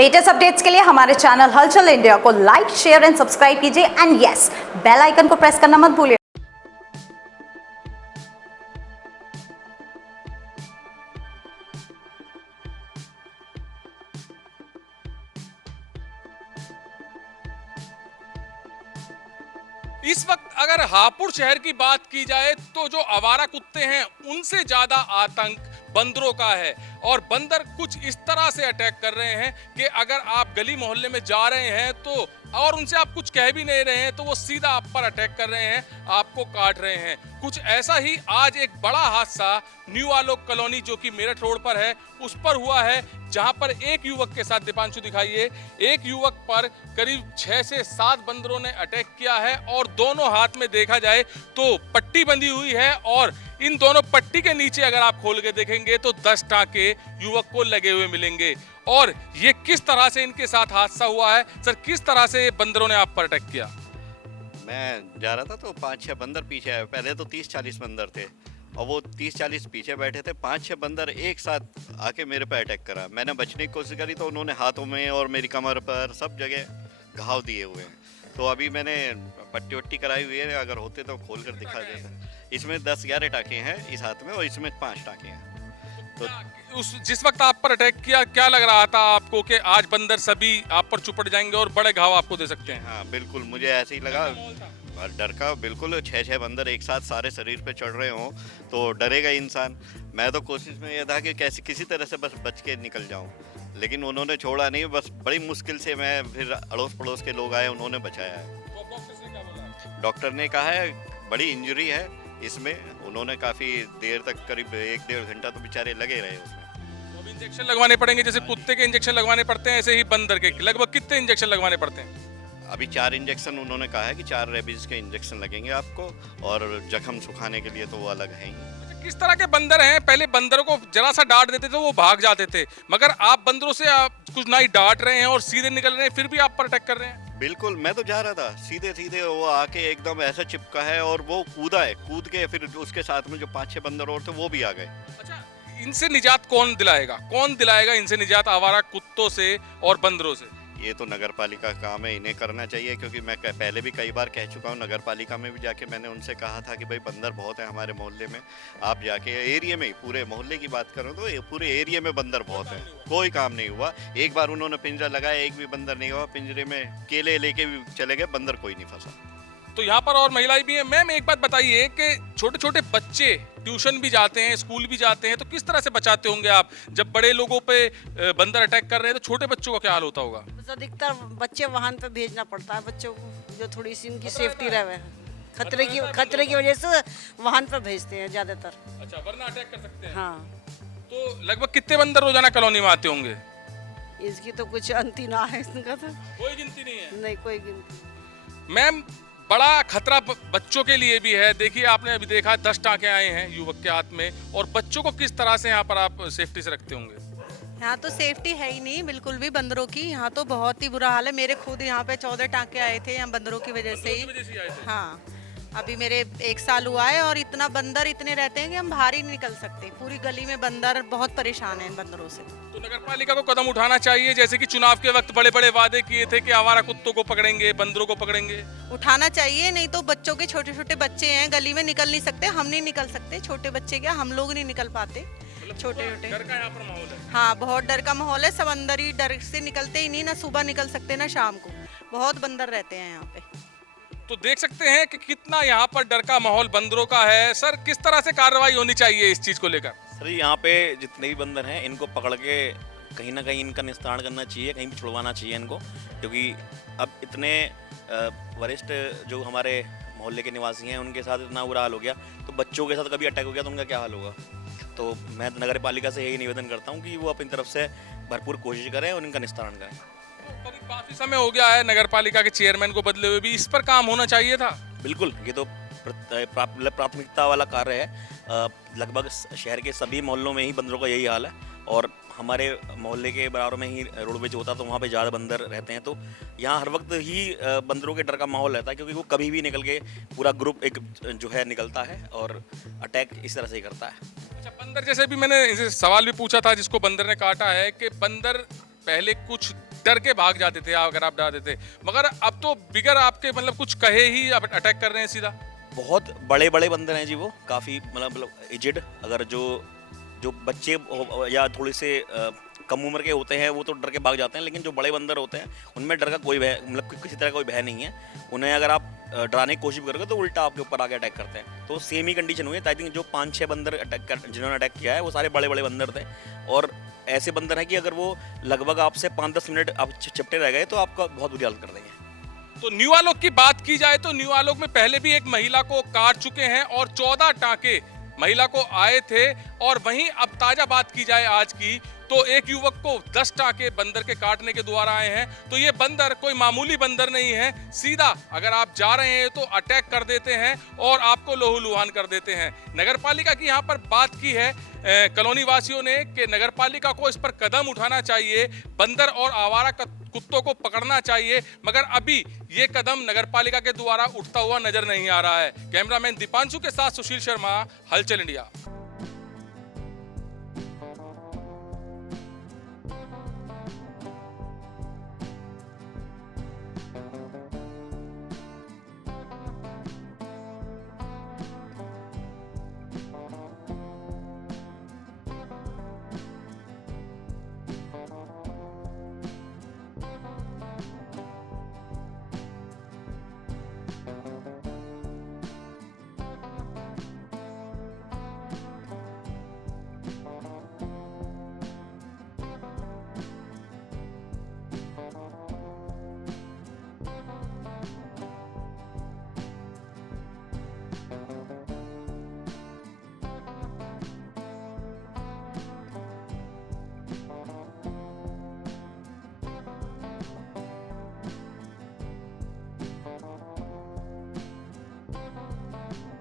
Latest updates के लिए हमारे चैनल हलचल इंडिया को लाइक, शेयर एंड सब्सक्राइब कीजिए एंड यस, बेल आइकन को प्रेस करना मत भूलिए। इस वक्त अगर हापुड़ शहर की बात की जाए तो जो आवारा कुत्ते हैं उनसे ज्यादा आतंक बंदरों का है। और बंदर कुछ इस तरह से अटैक कर रहे हैं कि अगर आप गली मोहल्ले में जा रहे हैं तो और उनसे आप कुछ कह भी नहीं रहे हैं तो वो सीधा आप पर अटैक कर रहे हैं, आपको काट रहे हैं। कुछ ऐसा ही आज एक बड़ा हादसा न्यू आलोक कॉलोनी जो कि मेरठ रोड पर है उस पर हुआ है, जहां पर एक युवक के साथ, दीपांशु दिखाइए, एक युवक पर करीब 6 से 7 बंदरों ने अटैक किया है और दोनों हाथ में देखा जाए तो पट्टी बंधी हुई है और इन दोनों पट्टी के नीचे अगर आप खोल के देखेंगे तो 10 टांके युवक को लगे हुए मिलेंगे। और ये किस तरह से इनके साथ हादसा हुआ है सर, किस तरह से बंदरों ने आप पर अटैक किया? मैं जा रहा था तो 5-6 बंदर पीछे आए। पहले तो 30-40 बंदर थे और वो 30-40 पीछे बैठे थे। 5-6 बंदर एक साथ आके मेरे पे अटैक करा। मैंने बचने की कोशिश करी तो उन्होंने हाथों में और मेरी कमर पर सब जगह घाव दिए हुए हैं। तो अभी मैंने पट्टी वट्टी कराई हुई है, अगर होते तो खोल कर दिखा देता। इसमें 10-11 टाँके हैं इस हाथ में और इसमें 5 टाँके हैं। तो जिस वक्त आप पर अटैक किया क्या लग रहा था आपको कि आज बंदर सभी आप पर चुपड़ जाएंगे और बड़े घाव आपको दे सकते हैं? हाँ बिल्कुल, मुझे ऐसे ही लगा। डर का बिल्कुल 6-6 बंदर एक साथ सारे शरीर पे चढ़ रहे हों तो डरेगा इंसान। मैं तो कोशिश में ये था कि कैसे किसी तरह से बस बच के निकल जाऊं, लेकिन उन्होंने छोड़ा नहीं। बस बड़ी मुश्किल से मैं फिर अड़ोस पड़ोस के लोग आए, उन्होंने बचाया है। डॉक्टर ने कहा है बड़ी इंजरी है इसमें। उन्होंने काफ़ी देर तक, करीब 1-1.5 घंटा तो बेचारे लगे रहे उसमें। अब इंजेक्शन लगवाने पड़ेंगे, जैसे कुत्ते के इंजेक्शन लगवाने पड़ते हैं ऐसे ही बंदर के लगभग कितने इंजेक्शन लगवाने पड़ते हैं? अभी 4 इंजेक्शन उन्होंने कहा है कि 4 रेबीज के इंजेक्शन लगेंगे आपको, और जख्म सुखाने के लिए तो वो अलग है ही। किस तरह के बंदर हैं? पहले बंदरों को जरा सा डांट देते थे वो भाग जाते थे, मगर आप बंदरों से आप कुछ ना ही डांट रहे हैं और सीधे निकल रहे हैं, फिर भी आप पर अटैक कर रहे हैं। बिल्कुल, मैं तो जा रहा था सीधे सीधे, वो आके एकदम ऐसा चिपका है और वो कूदा है। कूद के फिर उसके साथ में जो 5-6 बंदर और थे वो भी आ गए। अच्छा, इनसे निजात कौन दिलाएगा? कौन दिलाएगा इनसे निजात आवारा कुत्तों से और बंदरों से? ये तो नगर पालिका का काम है, इन्हें करना चाहिए। क्योंकि मैं पहले भी कई बार कह चुका हूँ, नगर पालिका में भी जाके मैंने उनसे कहा था कि भाई बंदर बहुत है हमारे मोहल्ले में। आप जाके एरिया में, पूरे मोहल्ले की बात करूँ तो पूरे एरिया में बंदर बहुत है, कोई काम नहीं हुआ। एक बार उन्होंने पिंजरा लगाया, एक भी बंदर नहीं हुआ। पिंजरे में केले लेके भी चले गए, बंदर कोई नहीं फंसा। तो यहाँ पर और महिलाएं भी हैं। मैम एक बात बताइए कि छोटे छोटे बच्चे ट्यूशन भी जाते हैं, स्कूल भी जाते हैं, तो किस तरह से बचाते होंगे आप? जब बड़े लोगों पे बंदर अटैक कर रहे हैं तो छोटे बच्चों का क्या हाल होता होगा? अधिकतर बच्चे वाहन पे भेजना पड़ता है बच्चों को, जो थोड़ी सी उनकी सेफ्टी रहे। खतरे की वजह से वाहन पे भेजते हैं ज्यादातर। अच्छा, वरना अटैक कर सकते हैं। हाँ, तो लगभग कितने बंदर रोजाना कॉलोनी में आते होंगे? इसकी तो कुछ अंत ही ना है, इसका तो कोई गिनती नहीं है। नहीं, कोई गिनती। मैम बड़ा खतरा बच्चों के लिए भी है। देखिए आपने अभी देखा 10 टाँके आए हैं युवक के हाथ में, और बच्चों को किस तरह से यहाँ पर आप सेफ्टी से रखते होंगे? यहाँ तो सेफ्टी है ही नहीं बिल्कुल भी बंदरों की। यहाँ तो बहुत ही बुरा हाल है। मेरे खुद यहाँ पे 14 टाँके आए थे यहाँ बंदरों की वजह से ही। हाँ, अभी मेरे 1 साल हुआ है और इतना बंदर इतने रहते हैं कि हम बाहर ही नहीं निकल सकते। पूरी गली में बंदर, बहुत परेशान है इन बंदरों से। तो नगर पालिका को कदम उठाना चाहिए, जैसे कि चुनाव के वक्त बड़े बड़े वादे किए थे कि आवारा कुत्तों को पकड़ेंगे, बंदरों को पकड़ेंगे। उठाना चाहिए, नहीं तो बच्चों के छोटे छोटे बच्चे हैं, गली में निकल नहीं सकते। हम नहीं निकल सकते, छोटे बच्चे क्या, हम लोग नहीं निकल पाते छोटे छोटे। डर का यहाँ पर माहौल है। हाँ, बहुत डर का माहौल है। सब अंदर ही, डर से निकलते ही नहीं, ना सुबह निकल सकते ना शाम को। बहुत बंदर रहते हैं यहाँ पे। तो देख सकते हैं कि कितना यहाँ पर डर का माहौल बंदरों का है। सर, किस तरह से कार्रवाई होनी चाहिए इस चीज को लेकर? सर, यहाँ पे जितने भी बंदर हैं इनको पकड़ के कहीं ना कहीं इनका निस्तारण करना चाहिए, कहीं भी छुड़वाना चाहिए इनको। क्योंकि अब इतने वरिष्ठ जो हमारे मोहल्ले के निवासी हैं उनके साथ इतना बुरा हाल हो गया, तो बच्चों के साथ कभी अटैक हो गया तो उनका क्या हाल होगा? तो मैं नगर पालिका से यही निवेदन करता हूँ कि वो अपनी तरफ से भरपूर कोशिश करें और इनका निस्तारण करें। काफी समय हो गया है नगर पालिका के चेयरमैन को बदले हुए भी, इस पर काम होना चाहिए था। बिल्कुल, ये तो प्राथमिकता वाला कार्य है। लगभग शहर के सभी मोहल्लों में ही बंदरों का यही हाल है, और हमारे मोहल्ले के बराबर में ही रोडवेज होता तो वहाँ पे ज़्यादा बंदर रहते हैं। तो यहाँ हर वक्त ही बंदरों के डर का माहौल रहता है, क्योंकि वो कभी भी निकल के पूरा ग्रुप एक जो है निकलता है और अटैक इस तरह से ही करता है। अच्छा, बंदर जैसे भी मैंने इनसे सवाल भी पूछा था जिसको बंदर ने काटा है, कि बंदर पहले कुछ डर के भाग जाते थे अगर आप डालते थे, मगर अब तो बिगर आपके मतलब कुछ कहे ही आप अटैक कर रहे हैं सीधा। बहुत बड़े बड़े बंदर हैं जी, वो काफ़ी मतलब एजिड। अगर जो जो बच्चे या थोड़े से कम उम्र के होते हैं वो तो डर के भाग जाते हैं, लेकिन जो बड़े बंदर होते हैं उनमें डर का कोई भय मतलब किसी तरह का कोई भय नहीं है। उन्हें अगर आप डराने की कोशिश करोगे तो उल्टा आपके ऊपर आके अटैक करते हैं। तो सेम ही कंडीशन हुई है। आई थिंक जो 5-6 बंदर जिन्होंने अटैक किया है वो सारे बड़े बड़े बंदर थे, और ऐसे बंदर हैं कि अगर वो लगभग आपसे 5-10 मिनट आप चिपटे रह गए तो आपका बहुत बुरी हालत कर देंगे। तो न्यू आलोक की बात की जाए तो न्यू आलोक में पहले भी एक महिला को काट चुके हैं और 14 टांके महिला को आए थे, और वहीं अब ताजा बात की जाए आज की तो एक युवक को 10 टांके बंदर के काटने के द्वारा आए हैं। तो ये बंदर कोई मामूली बंदर नहीं है, सीधा अगर आप जा रहे हैं तो अटैक कर देते हैं और आपको लहूलुहान कर देते हैं। नगरपालिका की यहाँ पर बात की है कॉलोनी वासियों ने कि नगरपालिका को इस पर कदम उठाना चाहिए, बंदर और आवारा कुत्तों को पकड़ना चाहिए, मगर अभी ये कदम नगरपालिका के द्वारा उठता हुआ नजर नहीं आ रहा है। कैमरामैन दीपांशु के साथ सुशील शर्मा, हलचल इंडिया।